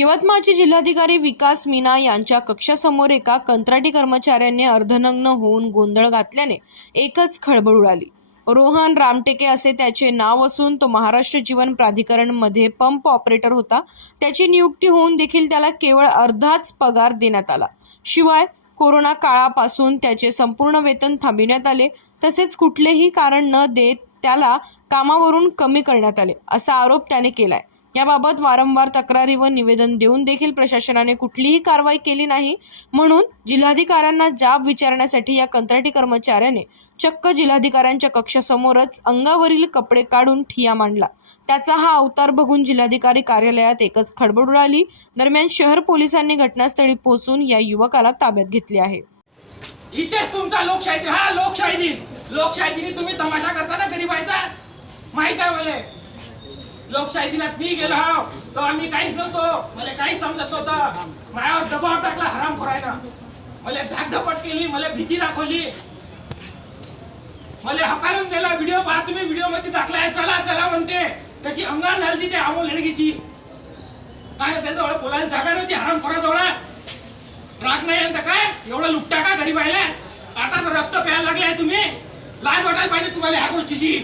यवतमाळचे जिल्हाधिकारी विकास मीना यांच्या कक्षासमोर एका कंत्राटी कर्मचाऱ्याने अर्धनग्न होऊन गोंधळ घातल्याने एकच खळबळ उडाली. रोहन रामटेके असे त्याचे नाव असून तो महाराष्ट्र जीवन प्राधिकरणमध्ये पंप ऑपरेटर होता. त्याची नियुक्ती होऊन देखील त्याला केवळ अर्धाच पगार देण्यात आला. शिवाय कोरोना काळापासून त्याचे संपूर्ण वेतन थांबविण्यात आले. तसेच कुठलेही कारण न देत त्याला कामावरून कमी करण्यात आले असा आरोप त्याने केलाय. याबाबत वारंवार तक्रारी व निवेदन देऊन देखील प्रशासनाने कुठलीही कारवाई केली नाही. म्हणून जिल्हाधिकाऱ्यांना जाब विचारण्यासाठी या कंत्राटी कर्मचाऱ्याने चक्क जिल्हाधिकाऱ्यांच्या कक्षासमोरच अंगावरील कपडे काढून ठिया मांडला. त्याचा हा अवतार बघून जिल्हाधिकारी कार्यालयात एकच खडबड उडाली. दरम्यान शहर पोलिसांनी घटनास्थळी पोहोचून या युवकाला ताब्यात घेतले आहे. इथेच तुमचा लोकशाही हा लोकशाही दिन लोकशाही दिनी तुम्ही तमाशा करता ना गरीबायचा माहीत आहे मला. लोकशाही दिनात मी गेलो हाव तो आम्ही काहीच नव्हतो. मला काहीच समजत नव्हतं. मायावर दबाव टाकला हराम खोरायना मला धाकधपट केली मला भीती दाखवली. मला हकारून दिला. व्हिडिओ पहा तुम्ही. व्हिडिओमध्ये दाखलाय चला चला म्हणते. त्याची अंगार झाली ते अमोल लडकीची काय त्याजवळ बोलायला जागा नव्हती हराम खोराजवळ. राग नाही यांचा काय? एवढं लुकटा का घरी आहे आता तर रक्त प्यायला लागलाय तुम्ही. लाज वाटायला पाहिजे तुम्हाला ह्या गोष्टीची.